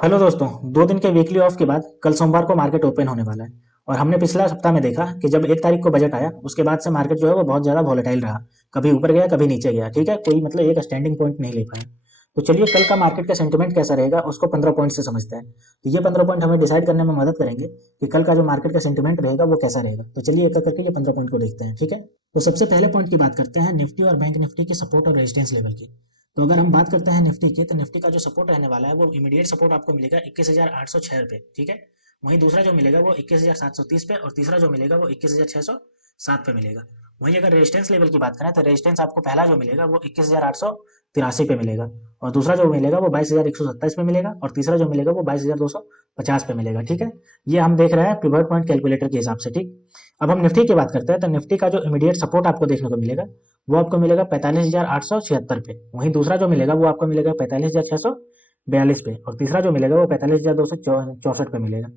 Hello दोस्तों। 2 दिन के वीकली ऑफ के बाद कल सोमवार को मार्केट ओपन होने वाला है। और हमने पिछला सप्ताह में देखा कि जब 1 तारीख को बजट आया उसके बाद से मार्केट जो है वो बहुत ज़्यादा वॉलेटाइल रहा। कभी ऊपर गया कभी नीचे गया, ठीक है, कोई मतलब एक स्टैंडिंग पॉइंट नहीं ले पाया। तो चलिए कल का मार्केट का सेंटिमेंट कैसा रहेगा उसको 15 पॉइंट से समझते हैं। तो ये 15 पॉइंट हमें डिसाइड करने में मदद करेंगे कि कल का जो मार्केट का सेंटिमेंट रहेगा वो कैसा रहेगा। तो चलिए एक एक करके ये 15 पॉइंट को देखते हैं, ठीक है। तो सबसे पहले पॉइंट की बात करते हैं निफ्टी और बैंक निफ्टी की सपोर्ट और रेजिस्टेंस लेवल की। तो अगर हम बात करते हैं निफ्टी की, तो निफ्टी का जो सपोर्ट रहने वाला है वो इमीडिएट सपोर्ट आपको मिलेगा 21,806 पे, ठीक है। वहीं दूसरा जो मिलेगा वो 21,730 पे, और तीसरा जो मिलेगा वो 21,607 पे मिलेगा। वहीं अगर रेजिस्टेंस लेवल की बात करें तो रेजिस्टेंस आपको पहला जो मिलेगा वो 21,883 पे मिलेगा, और दूसरा जो मिलेगा वो 22,127 पे मिलेगा, और तीसरा जो मिलेगा वो 22,250 पे मिलेगा, ठीक है। ये हम देख रहे हैं पिवट पॉइंट कैलकुलेटर के हिसाब से, ठीक। अब हम निफ्टी की बात करते हैं, तो निफ्टी का जो इमीडिएट सपोर्ट आपको देखने को मिलेगा वो आपको मिलेगा 45,876 पे। वहीं दूसरा जो मिलेगा वो आपको मिलेगा 45,642 पे, और तीसरा जो मिलेगा वो 45,264 पे मिलेगा।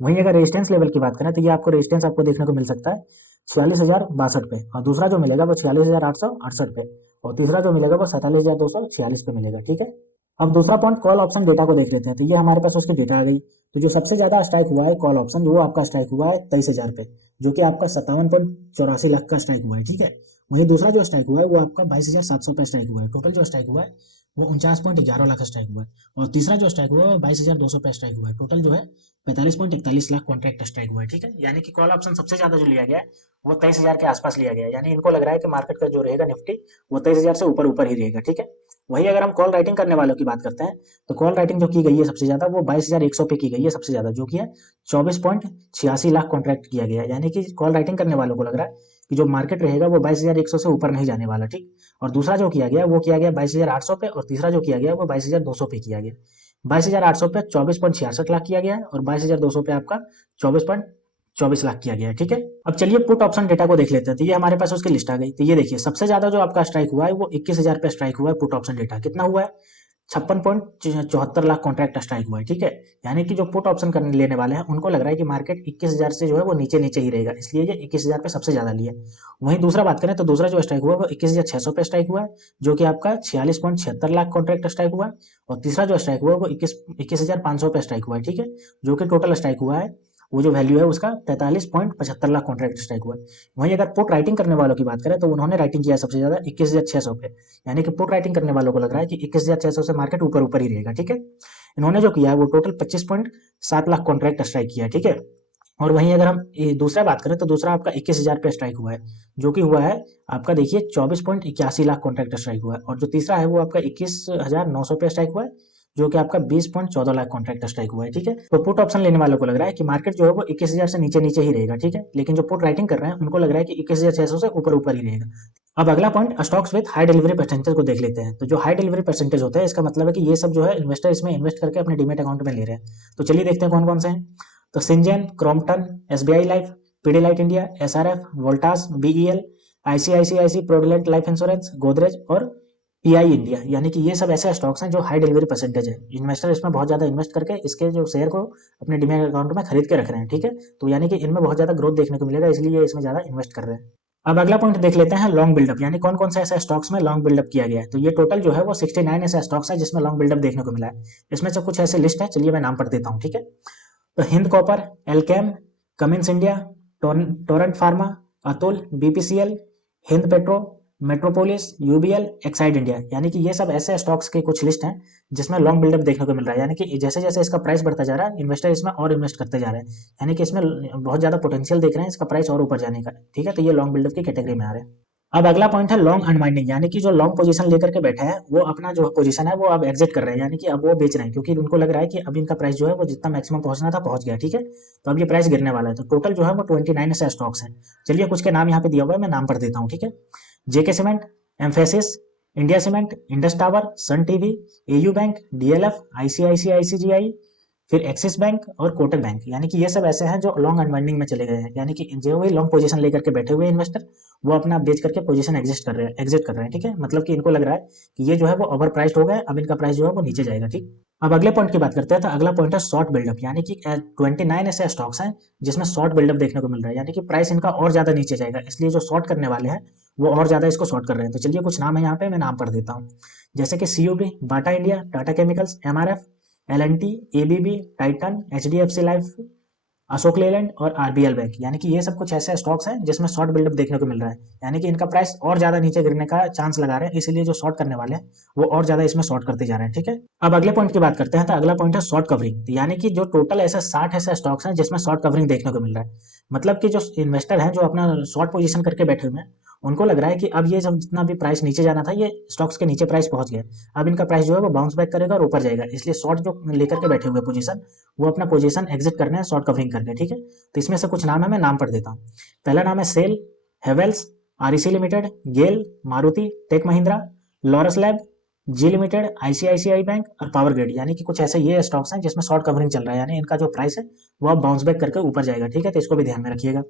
वहीं अगर रेजिस्टेंस लेवल की बात करें तो ये आपको रेजिस्टेंस आपको देखने को मिल सकता है 46,062 पे, और दूसरा जो मिलेगा वो 46,868 पे, और तीसरा जो मिलेगा वो 47,246 पे मिलेगा, ठीक है। अब दूसरा पॉइंट कॉल ऑप्शन डेटा को देख लेते हैं। तो ये हमारे पास उसकी डेटा आ गई। तो जो सबसे ज्यादा स्ट्राइक हुआ है कॉल ऑप्शन, वो आपका स्ट्राइक हुआ है 23,000 पे, जो कि आपका 57.84 लाख का स्ट्राइक हुआ है, ठीक है। वहीं दूसरा जो स्ट्राइक हुआ है वो आपका 22,700 पे स्ट्राइक हुआ है। टोटल जो स्ट्राइक हुआ है वो 49.11 लाख स्ट्राइक हुआ है। और तीसरा जो स्ट्राइक हुआ है वो 22,200 पे स्ट्राइक हुआ है। टोटल जो है 45.41 लाख कॉन्ट्रैक्ट स्ट्राइक हुआ है, ठीक है। यानी कि कॉल ऑप्शन सबसे ज्यादा जो लिया गया है वो 23,000 के आसपास लिया गया है। यानी इनको लग रहा है कि मार्केट का जो रहेगा निफ्टी वो 23,000 से ऊपर ऊपर ही रहेगा, ठीक है। वही अगर हम कॉल राइटिंग करने वालों की बात करते हैं, तो कॉल राइटिंग जो की गई है सबसे ज्यादा वो 22,100 पे की गई है सबसे ज्यादा, जो कि है 24.86 लाख कॉन्ट्रैक्ट किया गया है। यानी कि कॉल राइटिंग करने वालों को लग रहा है कि जो मार्केट रहेगा वो 22,100 से ऊपर नहीं जाने वाला, ठीक। और दूसरा जो किया गया वो किया गया 22,800 पे, और तीसरा जो किया गया वो 22,200 पे किया गया। 22,800 पे 24.66 लाख किया गया है, और 22,200 पे आपका 24.24 लाख किया गया है, ठीक है। अब चलिए पुट ऑप्शन डेटा को देख लेते हैं। तो ये हमारे पास उसकी लिस्ट आ गई। तो ये देखिए सबसे ज्यादा जो आपका स्ट्राइक हुआ है वो 21,000 पे स्ट्राइक हुआ है। पुट ऑप्शन डेटा कितना हुआ है? 56.74 लाख कॉन्ट्रैक्ट स्ट्राइक हुआ है, ठीक है। यानी कि जो पुट ऑप्शन करने लेने वाले हैं उनको लग रहा है कि मार्केट 21,000 से जो है वो नीचे नीचे ही रहेगा, इसलिए ये 21,000 पे सबसे ज्यादा लिया। वहीं दूसरा बात करें तो दूसरा जो स्ट्राइक हुआ है वो 21,600 पे स्ट्राइक हुआ है, जो कि आपका 46.76 लाख कॉन्ट्रैक्ट स्ट्राइक हुआ है। और तीसरा जो स्ट्राइक हुआ है वो 21,500 पे स्ट्राइक हुआ है, ठीक है। जो कि टोटल स्ट्राइक हुआ है वो जो वैल्यू है उसका 43.75 लाख कॉन्ट्रैक्ट स्ट्राइक हुआ है। वहीं अगर पुट राइटिंग करने वालों की बात करें तो उन्होंने राइटिंग किया है सबसे ज्यादा 21,600 पे। यानी कि पुट राइटिंग करने वालों को लग रहा है कि 21,600 से मार्केट ऊपर ऊपर ही रहेगा, ठीक है। इन्होंने जो किया है वो टोटल 25.7 लाख कॉन्ट्रैक्ट स्ट्राइक किया है, ठीक है। और वहीं अगर हम दूसरा बात करें तो दूसरा आपका 21,000 पे स्ट्राइक हुआ है, जो कि हुआ है आपका देखिए 24.81 लाख कॉन्ट्रैक्ट स्ट्राइक हुआ है। और जो तीसरा है वो आपका 21,900 पे स्ट्राइक हुआ है, जो कि आपका 20.14 लाख कॉन्ट्रैक्ट स्ट्राइक हुआ है, ठीक है। तो पुट ऑप्शन लेने वालों को लग रहा है कि मार्केट जो है वो 21,000 से नीचे नीचे ही रहेगा, ठीक है। लेकिन जो पुट राइटिंग कर रहे हैं उनको लग रहा है कि 21,600 से ऊपर ऊपर ही रहेगा। अब अगला point stocks with high delivery percentage को देख लेते हैं। तो जो हाई डिलीवरी परसेंटेज होता है इसका मतलब है कि ये सब जो है इन्वेस्टर इसमें इन्वेस्ट करके अपने डीमेट अकाउंट में ले रहे हैं। तो चलिए देखते हैं कौन कौन से हैं। तो Syngene, Crompton, SBI life, Pidilite India, SRF, Voltas, BEL, ICICI provident life insurance, Godrej और पीआई इंडिया। यानी कि ये सब ऐसे स्टॉक्स हैं जो हाई डिलीवरी परसेंटेज है। इन्वेस्टर इसमें बहुत ज्यादा इन्वेस्ट करके इसके जो शेयर को अपने डीमैट अकाउंट में खरीद के रख रहे हैं, ठीक है। तो यानी कि इनमें बहुत ज्यादा ग्रोथ देखने को मिलेगा, इसलिए ये इसमें ज्यादा इन्वेस्ट कर रहे हैं। अब अगला पॉइंट देख लेते हैं लॉन्ग बिल्डअप, यानी कौन कौन से ऐसे स्टॉक्स में लॉन्ग बिल्डअप किया गया है। तो ये टोटल जो है वो 69 ऐसे स्टॉक्स है जिसमें लॉन्ग बिल्डअप देखने को मिला है। इसमें से कुछ ऐसे लिस्ट है, चलिए मैं नाम पढ़ देता हूँ, ठीक है। तो Hind copper, Alkem, Cummins India, Torrent pharma, Atul, BPCL, Hind petro, metropolis, UBL, Exide India. यानी कि ये सब ऐसे स्टॉक्स की कुछ लिस्ट हैं जिसमें लॉन्ग बिल्डअप देखने को मिल रहा है। यानी कि जैसे जैसे इसका प्राइस बढ़ता जा रहा है इन्वेस्टर इसमें और इन्वेस्ट करते जा रहे हैं। यानी कि इसमें बहुत ज्यादा पोटेंशियल देख रहे हैं इसका प्राइस और ऊपर जाने का, ठीक है। तो ये लॉन्ग बिल्डअप की कैटेगरी में आ रहे हैं। अब अगला पॉइंट है लॉन्ग अनवाइंडिंग, यानी कि जो लॉन्ग पोजीशन लेकर के बैठे हैं वो अपना जो पोजीशन है वो अब एग्जिट कर रहे हैं। यानी कि अब वो बेच रहे हैं क्योंकि उनको लग रहा है कि अब इनका प्राइस जो है वो जितना मैक्सिमम पहुंचना था पहुंच गया, ठीक है। तो अब ये प्राइस गिरने वाला है। तो टोटल जो है वो 29 ऐसे स्टॉक्स हैं। चलिए कुछ के नाम यहाँ पे दिया हुआ है, मैं नाम पढ़ देता हूँ, ठीक है। JK cement, Mphasis, India cement, Indus tower, Sun TV, AU bank, DLF, ICICI GI, फिर एक्सिस बैंक और कोटक बैंक। यानी कि ये सब ऐसे हैं जो लॉन्ग अनवाइंडिंग में चले गए हैं। यानी कि जो भी लॉन्ग पोजीशन लेकर के बैठे हुए इन्वेस्टर वो अपना बेच करके पोजीशन एग्जिट कर रहे हैं, ठीक है। मतलब कि इनको लग रहा है कि ये जो है वो ओवर प्राइस्ड हो गए, अब इनका प्राइस जो है वो नीचे जाएगा, ठीक। अब अगले पॉइंट की बात करते हैं। तो अगला पॉइंट है शॉर्ट बिल्डअप, यानी कि 29 ऐसे स्टॉक्स हैं जिसमें शॉर्ट बिल्डअप देखने को मिल रहा है। यानी कि प्राइस इनका और ज्यादा नीचे जाएगा, इसलिए जो शॉर्ट करने वाले हैं वो और ज्यादा इसको शॉर्ट कर रहे हैं। तो चलिए कुछ नाम है यहाँ पे मैं नाम पढ़ देता हूँ। जैसे कि CUB, Bata India, Tata chemicals, MRF, L&T, ABB, Titan, HDFC life, Ashok Leyland और आरबीएल बैंक, यानी कि ये सब कुछ ऐसे स्टॉक्स हैं जिसमें शॉर्ट बिल्डअप देखने को मिल रहा है, यानी कि इनका प्राइस और ज्यादा नीचे गिरने का चांस लगा रहे हैं, इसीलिए जो शॉर्ट करने वाले हैं वो और ज्यादा इसमें शॉर्ट करते जा रहे हैं। ठीक है, अब अगले पॉइंट की बात करते हैं। तो अगला पॉइंट है शॉर्ट कवरिंग, यानी कि जो टोटल ऐसे 60 ऐसे स्टॉक्स हैं जिसमें शॉर्ट कवरिंग देखने को मिल रहा है। मतलब कि जो इन्वेस्टर हैं जो अपना शॉर्ट पोजीशन करके बैठे हुए हैं, उनको लग रहा है कि अब ये सब जितना भी प्राइस नीचे जाना था, ये स्टॉक्स के नीचे प्राइस पहुंच गया, अब इनका प्राइस जो है वो बाउंस बैक करेगा और ऊपर जाएगा, इसलिए शॉर्ट जो लेकर के बैठे हुए पोजीशन, वो अपना पोजीशन एग्जिट करना है शॉर्ट कवरिंग करके। ठीक है, तो इसमें से कुछ नाम है, मैं नाम पढ़ देता हूँ। पहला नाम है SAIL, Havells, REC limited, GAIL, Maruti, tech Mahindra, Laurus lab, G limited, ICICI bank और पावर ग्रिड, यानी कि कुछ ऐसे ये स्टॉक्स हैं जिसमें शॉर्ट कवरिंग चल रहा है, यानी इनका जो प्राइस है वो अब बाउंस बैक करके ऊपर जाएगा। ठीक है, तो इसको भी ध्यान में रखिएगा।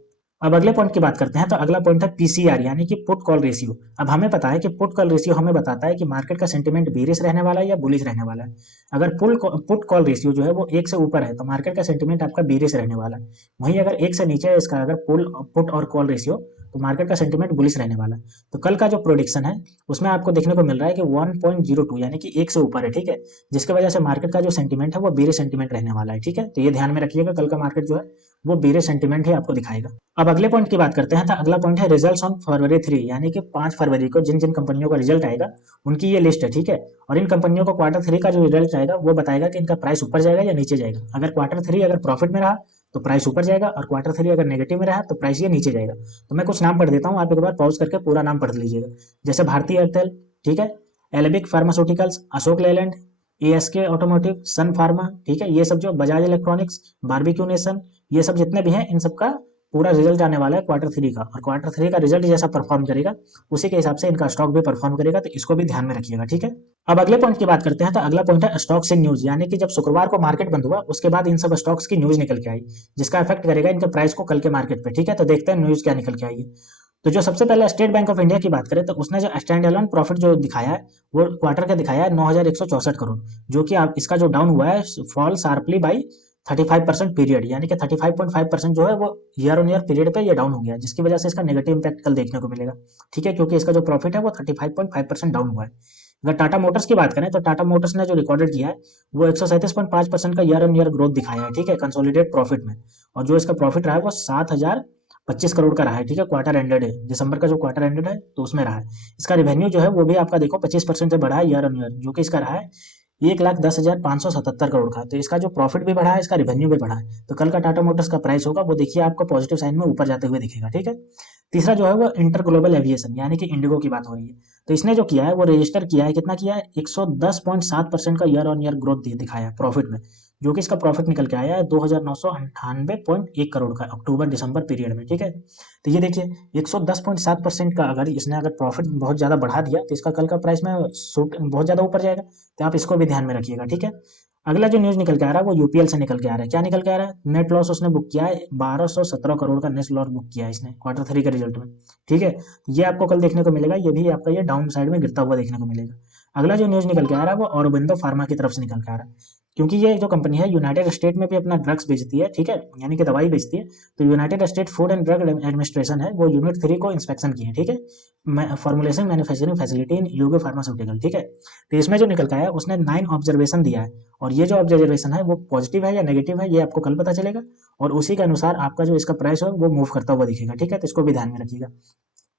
अब अगले पॉइंट की बात करते हैं। तो अगला पॉइंट है पीसीआर, यानी कि पुट कॉल रेशियो। अब हमें पता है कि पुट कॉल रेशियो हमें बताता है कि मार्केट का सेंटीमेंट बेरिश रहने वाला है या बुलिश रहने वाला है। अगर पुट कॉल रेशियो जो है वो 1 से ऊपर है तो मार्केट का सेंटीमेंट आपका बेरिश रहने वाला है। वहीं अगर 1 से नीचे है इसका अगर पुट और कॉल रेशियो, तो मार्केट का सेंटीमेंट बुलिश रहने वाला है। तो कल का जो प्रोडिक्शन है उसमें आपको देखने को मिल रहा है कि 1.02, यानी कि 1 से ऊपर है। ठीक है, जिसकी वजह से मार्केट का जो सेंटीमेंट है वो बेरिश सेंटीमेंट रहने वाला है। ठीक है, तो ये ध्यान में रखिएगा, कल का मार्केट जो है वो बेरिश सेंटीमेंट ही आपको दिखाएगा। अब अगले पॉइंट की बात करते हैं। तो अगला पॉइंट है रिजल्ट्स ऑन फरवरी 3, यानी कि 5 फरवरी को जिन जिन कंपनियों का रिजल्ट आएगा उनकी ये लिस्ट है। ठीक है, और इन कंपनियों को क्वार्टर 3 का जो रिजल्ट आएगा वो बताएगा कि इनका प्राइस ऊपर जाएगा या नीचे जाएगा। अगर क्वार्टर 3 अगर प्रॉफिट में रहा तो प्राइस ऊपर जाएगा, और क्वार्टर 3 अगर नेगेटिव में रहा तो प्राइस ये नीचे जाएगा। तो मैं कुछ नाम पढ़ देता हूँ, आप एक बार पॉज करके पूरा नाम पढ़ लीजिएगा। जैसे भारतीय एयरटेल, ठीक है, Alembic pharmaceuticals, Ashok Leyland, ASK automotive, Sun pharma, ठीक है, ये सब जो बजाज इलेक्ट्रॉनिक्स, बारबेक्यू नेशन, ये सब जितने भी हैं इन सब का पूरा रिजल्ट आने वाला है क्वार्टर 3 का, और क्वार्टर 3 का रिजल्ट जैसा परफॉर्म करेगा उसी के हिसाब से इनका स्टॉक भी परफॉर्म करेगा, तो इसको भी ध्यान में रखिएगा। ठीक है, अब अगले पॉइंट की बात करते हैं। तो अगला पॉइंट है स्टॉक्स इन न्यूज, यानी कि जब शुक्रवार को मार्केट बंद हुआ उसके बाद इन सब स्टॉक्स की न्यूज निकल के आई, जिसका इफेक्ट करेगा इनके प्राइस को कल के मार्केट पे। ठीक है, तो देखते हैं न्यूज क्या निकल के आई है। तो जो सबसे पहले स्टेट बैंक ऑफ इंडिया की बात करें तो उसने जो स्टैंड अलोन प्रॉफिट जो दिखाया है वो क्वार्टर का दिखाया है 9,164 करोड़, जो कि आप इसका जो डाउन हुआ है फॉल शार्पली बाई 35% पीरियड, यानी कि 35.5% जो है वो ईयर ऑन ईयर पीरियड पे ये डाउन हो गया, जिसकी वजह से इसका नेगेटिव इंपैक्ट कल देखने को मिलेगा। ठीक है, क्योंकि इसका जो प्रॉफिट है वो 35.5% डाउन हुआ है। अगर टाटा मोटर्स की बात करें तो टाटा मोटर्स ने जो रिकॉर्डेड किया है वो 137.5% का ईयर ऑन ईयर ग्रोथ दिखाया है। ठीक है, कंसोलिडेट प्रॉफिट में, और जो इसका प्रॉफिट रहा है वो 7,025 करोड़ का रहा है। ठीक है, क्वार्टर एंडेड है, दिसंबर का जो क्वार्टर एंडेड है तो उसमें रहा है। इसका रेवेन्यू जो है वो भी आपका देखो 25% से बढ़ा है ईयर ऑन ईयर, जो कि इसका रहा है 1,10,577 करोड़ का। तो इसका जो प्रॉफिट भी बढ़ा है, इसका रेवेन्यू भी बढ़ा है, तो कल का टाटा मोटर्स का प्राइस होगा वो देखिए आपको पॉजिटिव साइन में ऊपर जाते हुए दिखेगा। ठीक है, तीसरा जो है वो इंटर ग्लोबल एविएशन, यानी कि इंडिगो की बात हो रही है। तो इसने जो किया है वो रजिस्टर किया है, कितना किया है, 110.7% का ईयर ऑन ईयर ग्रोथ दिखाया है प्रॉफिट में, जो कि इसका प्रॉफिट निकल के आया है 2,998.1 करोड़ का अक्टूबर दिसंबर पीरियड में। ठीक है, तो ये देखिए 110.7% का अगर इसने अगर प्रॉफिट बहुत ज़्यादा बढ़ा दिया तो इसका कल का प्राइस में सूट बहुत ज़्यादा ऊपर जाएगा, तो आप इसको भी ध्यान में रखिएगा। ठीक है, अगला जो न्यूज निकल के आ रहा है वो यूपीएल से निकल के आ रहा है। क्या निकल के आ रहा है, नेट लॉस उसने बुक किया है 1,217 करोड़ का नेट लॉस बुक किया है इसने क्वार्टर 3 के रिजल्ट में। ठीक है, ये आपको कल देखने को मिलेगा, ये भी आपका ये डाउन साइड में गिरता हुआ देखने को मिलेगा। अगला जो न्यूज निकल के आ रहा है वो औरोबिंदो फार्मा की तरफ से निकल के आ रहा है, क्योंकि ये जो कंपनी है यूनाइटेड स्टेट में भी अपना ड्रग्स बेचती है। ठीक है, यानी कि दवाई बेचती है, तो United state food and drug administration है वो यूनिट 3 को इंस्पेक्शन किए। ठीक है, formulation manufacturing facility in यूगो pharmaceutical. ठीक है, तो इसमें जो निकल के आया उसने 9 ऑब्जर्वेशन दिया है, और ये जो ऑब्जर्वेशन है वो पॉजिटिव है या नेगेटिव है ये आपको कल पता चलेगा, और उसी के अनुसार आपका जो इसका प्राइस है वो मूव करता हुआ दिखेगा। ठीक है, तो इसको भी ध्यान में रखिएगा।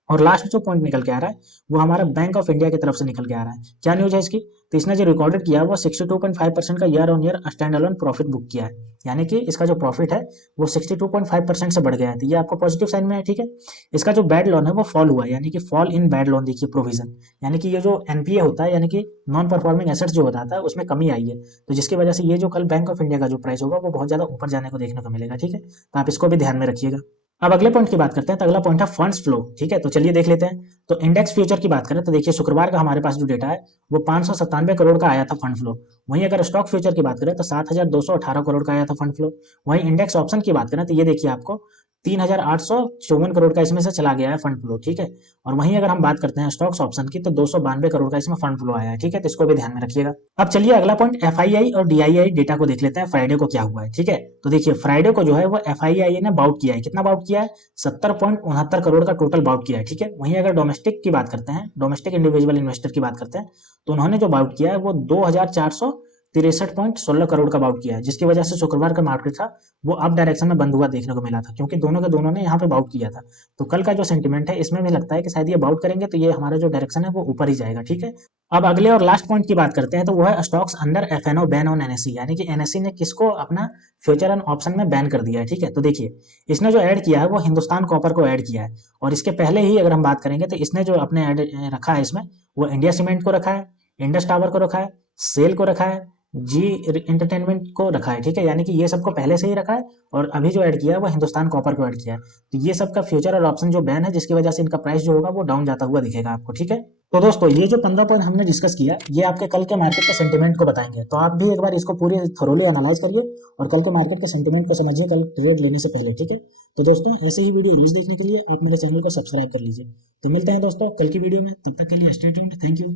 और लास्ट जो पॉइंट निकल के आ रहा है वो हमारा बैंक ऑफ इंडिया की तरफ से निकल के आ रहा है। क्या न्यूज है इसकी, तो इसने जो रिकॉर्डेड किया है वो 62.5% का year on year stand alone profit book किया है, यानी कि इसका जो प्रॉफिट है वो 62.5% से बढ़ गया है, तो ये आपको पॉजिटिव साइन में है। ठीक है, इसका जो बैड लोन है वो फॉल हुआ है, यानी कि फॉल इन बैड लोन देखिए प्रोविजन, यानी कि ये जो एनपीए होता है यानी कि नॉन परफॉर्मिंग एसेट्स जो बताता है उसमें कमी आई है, तो जिसकी वजह से ये जो कल बैंक ऑफ इंडिया का जो प्राइस होगा वो बहुत ज्यादा ऊपर जाने को देखने को मिलेगा। ठीक है, तो आप इसको भी ध्यान में रखिएगा। अब अगले पॉइंट की बात करते हैं। तो अगला पॉइंट है फंड्स फ्लो। ठीक है, तो चलिए देख लेते हैं। तो इंडेक्स फ्यूचर की बात करें तो देखिए शुक्रवार का हमारे पास जो डेटा है वो 597 करोड़ का आया था फंड फ्लो। वहीं अगर स्टॉक फ्यूचर की बात करें तो 7,218 करोड़ का आया था फंड फ्लो। वहीं इंडेक्स ऑप्शन की बात करें तो ये देखिए आपको 3,854 करोड़ का इसमें से चला गया है फंड फ्लो। ठीक है, और वहीं अगर हम बात करते हैं स्टॉक्स ऑप्शन की तो 292 करोड़ का इसमें फंड फ्लो आया है। ठीक है, तो इसको भी ध्यान में रखिएगा। अब चलिए अगला पॉइंट एफआईआई और डीआईआई डेटा को देख लेते हैं, फ्राइडे को क्या हुआ है। ठीक है, तो देखिए फ्राइडे को जो है वो एफआईआई ने बाउट किया है, कितना बाउट किया है, 70.69 करोड़ का टोटल बाउट किया है। ठीक है, वहीं अगर डोमेस्टिक की बात करते हैं, डोमेस्टिक इंडिविजुअल इन्वेस्टर की बात करते हैं, तो उन्होंने जो बाउट किया है वो 2,400 63.16 करोड़ का बाउट किया है, जिसकी वजह से शुक्रवार का मार्केट था वो अप डायरेक्शन में बंद हुआ देखने को मिला था, क्योंकि दोनों के दोनों ने यहाँ पे बाउट किया था। तो कल का जो सेंटीमेंट है इसमें भी लगता है कि शायद ये बाउट करेंगे तो ये हमारा जो डायरेक्शन है वो ऊपर ही जाएगा। ठीक है, अब अगले और लास्ट पॉइंट की बात करते हैं, तो वो है stocks under F&O ban on NSE, यानी कि एनएसई ने किसको अपना फ्यूचर एंड ऑप्शन में बैन कर दिया है। ठीक है, तो देखिए इसने जो ऐड किया है वो हिंदुस्तान कॉपर को ऐड किया है, और इसके पहले ही अगर हम बात करेंगे तो इसने जो अपने ऐड रखा है इसमें, वो इंडिया सीमेंट को रखा है, इंडस टावर को रखा है, सेल को रखा है, जी इंटरटेनमेंट को रखा है। ठीक है, यानी कि ये सबको पहले से ही रखा है, और अभी जो ऐड किया है वो हिंदुस्तान कॉपर को ऐड किया है। तो ये सबका फ्यूचर और ऑप्शन जो बैन है, जिसकी वजह से इनका प्राइस जो होगा वो डाउन जाता हुआ दिखेगा आपको। ठीक है, तो दोस्तों ये जो 15 पॉइंट हमने डिस्कस किया, ये आपके कल के मार्केट के सेंटीमेंट को बताएंगे, तो आप भी एक बार इसको पूरी थोरोली एनालाइज करिए और कल के मार्केट के सेंटीमेंट को समझिए कल ट्रेड लेने से पहले। ठीक है, तो दोस्तों ऐसे ही वीडियो रोज देखने के लिए आप मेरे चैनल को सब्सक्राइब कर लीजिए। तो मिलते हैं दोस्तों कल की वीडियो में, तब तक के लिए स्टे ट्यून्ड, थैंक यू।